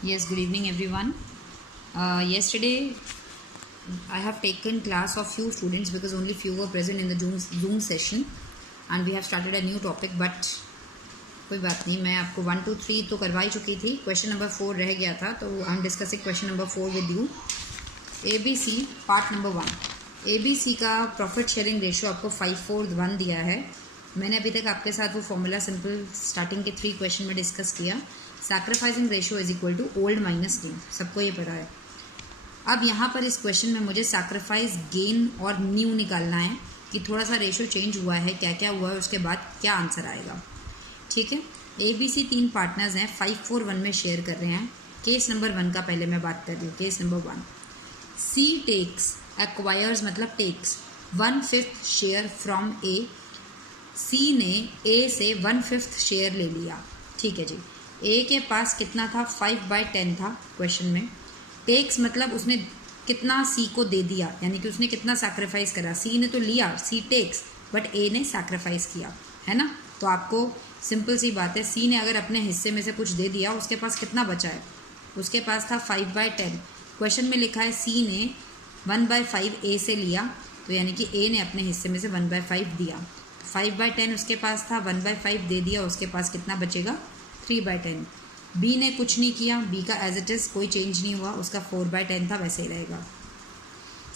Yes, good evening everyone. Yesterday I have taken class of few students because only few were present in the Zoom session and we have started a new topic, but कोई बात नहीं, मैं आपको 1 2 3 तो करवा ही चुकी थी. Question number 4 रह गया था, तो I am discussing question number 4 with you. ABC part number 1. ABC का प्रॉफिट शेयरिंग रेशियो आपको 5-4-1 दिया है. मैंने अभी तक आपके साथ वो फॉर्मूला सिंपल स्टार्टिंग के 3 क्वेश्चन में डिस्कस किया. Sacrificing ratio is equal to old minus new, सबको ये पता है. अब यहाँ पर इस क्वेश्चन में मुझे सैक्रिफाइस, गेन और न्यू निकालना है कि थोड़ा सा रेशियो चेंज हुआ है, क्या क्या हुआ है, उसके बाद क्या आंसर आएगा. ठीक है. ABC 3 पार्टनर्स हैं, 5-4-1 में शेयर कर रहे हैं. केस नंबर 1 का पहले मैं बात कर रही हूँ. Case number 1, C takes, acquires मतलब takes 1/5 share from A. C ने A से 1/5 शेयर ले लिया. ठीक है जी. A के पास कितना था? 5/10 था क्वेश्चन में. टेक्स मतलब उसने कितना C को दे दिया, यानी कि उसने कितना सैक्रिफाइस करा. C ने तो लिया, C टेक्स, बट A ने सैक्रिफाइस किया, है ना. तो आपको सिंपल सी बात है, C ने अगर अपने हिस्से में से कुछ दे दिया, उसके पास कितना बचा है? उसके पास था 5/10. क्वेश्चन में लिखा है C ने 1/5 A से लिया, तो यानी कि A ने अपने हिस्से में से 1/5 दिया. 5/10 उसके पास था, 1/5 दे दिया, उसके पास कितना बचेगा? 3/10. B ने कुछ नहीं किया, B का एज इट इज़ कोई चेंज नहीं हुआ, उसका 4/10 था, वैसे ही रहेगा.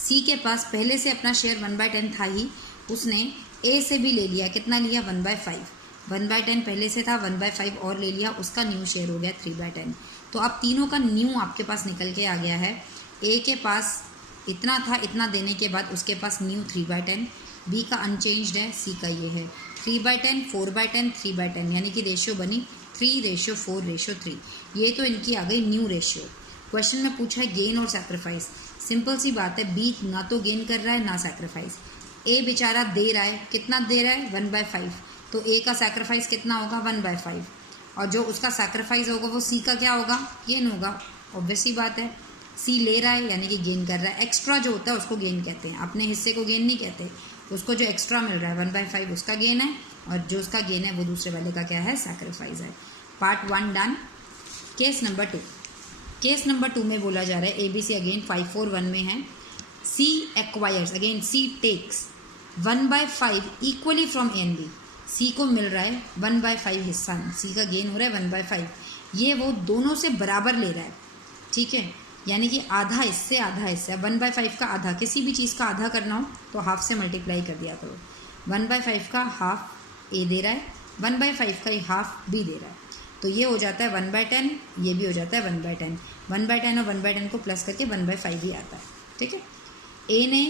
C के पास पहले से अपना शेयर 1/10 था ही, उसने A से भी ले लिया. कितना लिया? 1/5. 1/10 पहले से था, 1/5 और ले लिया, उसका न्यू शेयर हो गया 3/10. तो अब तीनों का न्यू आपके पास निकल के आ गया है. A के पास इतना था, इतना देने के बाद उसके पास न्यू 3/10. B का अनचेंज्ड है, C का ये है 3/10, 4/10, 3/10, यानी कि रेशियो बनी 3:4:3. ये तो इनकी आ गई न्यू रेशियो. क्वेश्चन में पूछा है गेन और सैक्रिफाइस. सिंपल सी बात है, B ना तो गेन कर रहा है ना सैक्रिफाइस. A बेचारा दे रहा है, कितना दे रहा है? 1/5. तो A का सैक्रिफाइस कितना होगा? 1/5. और जो उसका सैक्रिफाइस होगा वो C का क्या होगा? गेन होगा. ऑब्वियस ही बात है, C ले रहा है यानी कि गेन कर रहा है. एक्स्ट्रा जो होता है उसको गेन कहते हैं, अपने हिस्से को गेन नहीं कहते. उसको जो एक्स्ट्रा मिल रहा है 1/5 उसका गेन है, और जो उसका गेन है वो दूसरे वाले का क्या है? सैक्रिफाइस है. Part 1 done. Case number 2. Case number 2 में बोला जा रहा है ABC अगेन 5-4-1 में है. C acquires, again C takes 1/5 equally from A and B. C को मिल रहा है 1/5 हिस्सा, C का गेन हो रहा है 1/5. ये वो दोनों से बराबर ले रहा है. ठीक है, यानी कि आधा इससे आधा इससे. 1/5 का आधा, किसी भी चीज़ का आधा करना हो तो हाफ से मल्टीप्लाई कर दिया करो. 1/5 का हाफ A दे रहा है, 1/5 का हाफ B दे रहा है, तो ये हो जाता है 1/10, ये भी हो जाता है 1/10. 1/10 और 1/10 को प्लस करके 1/5 ही आता है. ठीक है. A ने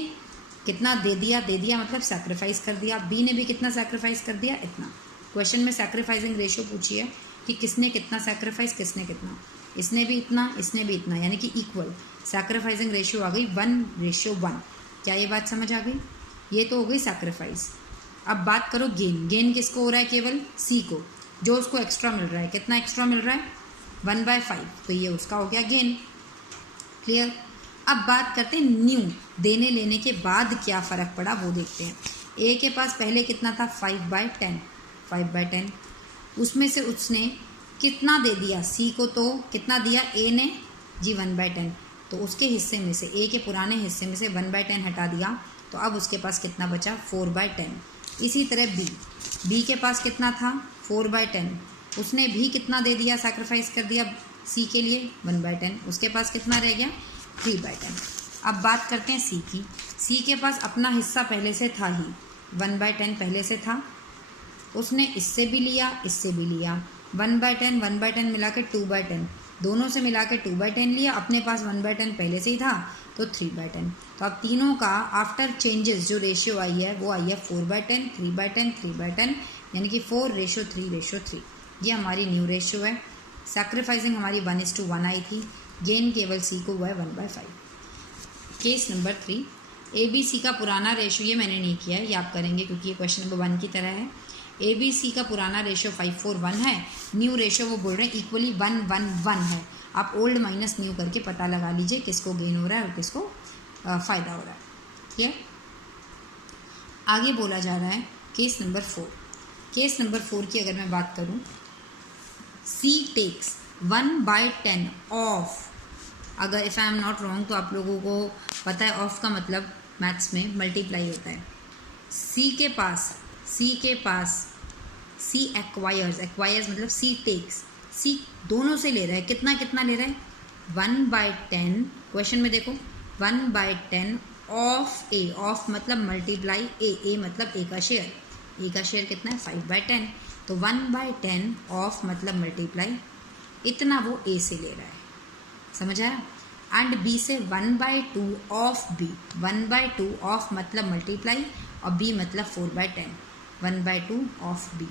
कितना दे दिया? दे दिया मतलब सैक्रिफाइस कर दिया. B ने भी कितना सैक्रिफाइस कर दिया? इतना. क्वेश्चन में सैक्रिफाइसिंग रेशियो पूछी है कि किसने कितना सैक्रिफाइस, किसने कितना. इसने भी इतना, इसने भी इतना, यानी कि इक्वल. सैक्रिफाइसिंग रेशियो आ गई 1:1. क्या ये बात समझ आ गई? ये तो हो गई सैक्रिफाइस. अब बात करो गेन. गेन किसको हो रहा है? केवल C को, जो उसको एक्स्ट्रा मिल रहा है. कितना एक्स्ट्रा मिल रहा है? 1/5. तो ये उसका हो गया गेन. क्लियर. अब बात करते हैं न्यू. देने लेने के बाद क्या फ़र्क पड़ा वो देखते हैं. A के पास पहले कितना था? 5/10. 5/10 उसमें से उसने कितना दे दिया? C को तो कितना दिया A ने? जी 1/10. तो उसके हिस्से में से, A के पुराने हिस्से में से 1/10 हटा दिया, तो अब उसके पास कितना बचा? 4/10. इसी तरह B के पास कितना था? 4/10. उसने भी कितना दे दिया? सैक्रिफाइस कर दिया C के लिए 1/10. उसके पास कितना रह गया? 3/10. अब बात करते हैं C की. C के पास अपना हिस्सा पहले से था ही, 1/10 पहले से था. उसने इससे भी लिया, इससे भी लिया. 1/10 मिला के 2/10, दोनों से मिला के 2/10 लिया. अपने पास 1/10 पहले से ही था, तो 3/10. तो अब तीनों का आफ्टर चेंजेस जो रेशियो आई है वो आई है 4/10, 3/10, 3/10, यानी कि 4:3:3. ये हमारी न्यू रेशियो है. सैक्रिफाइसिंग हमारी 1:1 आई थी. गेन केवल C को हुआ है 1/5. Case number 3. ABC का पुराना रेशियो, ये मैंने नहीं किया है, ये आप करेंगे क्योंकि ये क्वेश्चन नंबर 1 की तरह है. ABC का पुराना रेशियो 5-4-1 है. न्यू रेशियो वो बोल रहे हैं इक्वली 1-1-1 है. आप ओल्ड माइनस न्यू करके पता लगा लीजिए किसको गेन हो रहा है और किसको फ़ायदा हो रहा है. ठीक है. आगे बोला जा रहा है केस नंबर 4. केस नंबर 4 की अगर मैं बात करूँ, C टेक्स 1/10 ऑफ, अगर if I am not wrong तो आप लोगों को पता है ऑफ का मतलब मैथ्स में मल्टीप्लाई होता है। सी के पास सी एक्वायर्स मतलब सी टेक्स, सी दोनों से ले रहा है, कितना कितना ले रहा है 1/10, क्वेश्चन में देखो 1/10 ऑफ ए, ऑफ मतलब मल्टीप्लाई ए मतलब ए का शेयर कितना है 5/10, तो 1/10 ऑफ मतलब मल्टीप्लाई इतना वो ए से ले रहा है, समझ आया। एंड बी से 1/2 ऑफ बी, 1/2 ऑफ मतलब मल्टीप्लाई और बी मतलब 4/10, 1/2 ऑफ बी,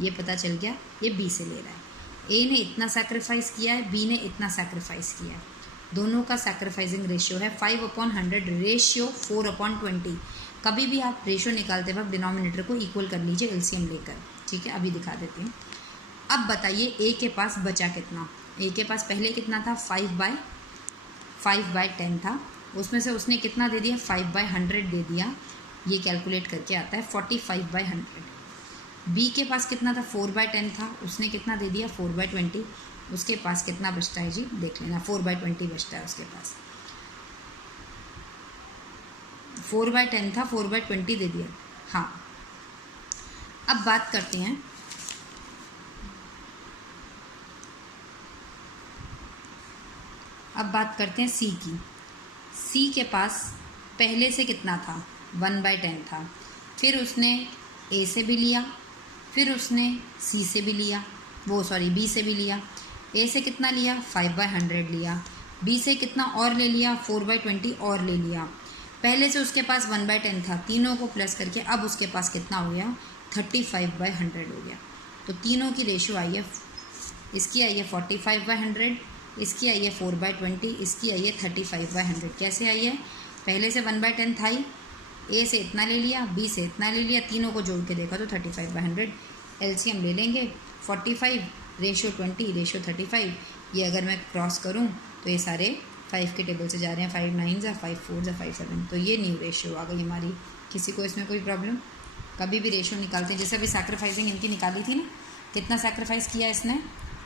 ये पता चल गया ये बी से ले रहा है। ए ने इतना सैक्रिफाइस किया है, बी ने इतना सैक्रिफाइस किया है, दोनों का सैक्रिफाइसिंग रेशियो है 5/100 रेशियो 4/20। कभी भी आप रेशियो निकालते वक्त डिनोमिनेटर को इक्वल कर लीजिए एलसीएम लेकर, ठीक है। अभी दिखा देते हैं। अब बताइए ए के पास बचा कितना, ए के पास पहले कितना था 5/10 था, उसमें से उसने कितना दे दिया 5/100 दे दिया, ये कैलकुलेट करके आता है 45/100। बी के पास कितना था 4/10 था, उसने कितना दे दिया 4/20, उसके पास कितना बचता है जी देख लेना, 4/20 बचता है उसके पास, 4/10 था 4/20 दे दिया। हाँ, अब बात करते हैं सी की। सी के पास पहले से कितना था 1/10 था, फिर उसने ए से भी लिया, फिर उसने सी से भी लिया, बी से भी लिया। ए से कितना लिया 5/100 लिया, बी से कितना और ले लिया 4/20 और ले लिया। पहले से उसके पास 1/10 था, तीनों को प्लस करके अब उसके पास कितना हो गया 35/100 हो गया। तो तीनों की रेशियो आई है, इसकी आई है 45/100, इसकी आई है 4/20, इसकी आई है 35/100। कैसे आई है, पहले से 1/10 था ही, ए से इतना ले लिया, बी से इतना ले लिया, तीनों को जोड़ के देखा तो 35/100। एलसीएम ले लेंगे 45 रेशियो 20 रेशियो 35, ये अगर मैं क्रॉस करूं तो ये सारे 5 के टेबल से जा रहे हैं, 5 9 या 5 4 या 5 7, तो ये न्यू रेशियो आ गई हमारी। किसी को इसमें कोई प्रॉब्लम, कभी भी रेशियो निकालते हैं, जैसे अभी सैक्रिफाइसिंग इनकी निकाली थी ना, कितना सैक्रिफाइस किया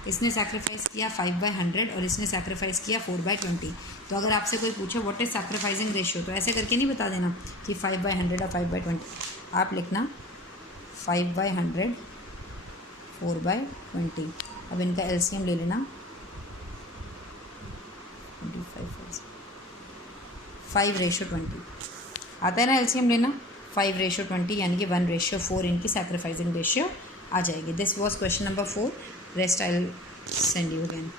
इसने सैक्रिफाइस किया 5/100 और इसने सैक्रिफाइस किया 4/20। तो अगर आपसे कोई पूछे व्हाट इज सैक्रिफाइसिंग रेशियो, तो ऐसे करके नहीं बता देना कि 5/100 और 5/20, आप लिखना 5/100 4/20। अब इनका एलसीएम ले लेना 5/20 आता है ना, एलसीएम लेना 5/20 यानी कि 1/4 इनकी सैक्रिफाइसिंग रेशियो आ जाएगी। This was question number 4, rest I will send you again.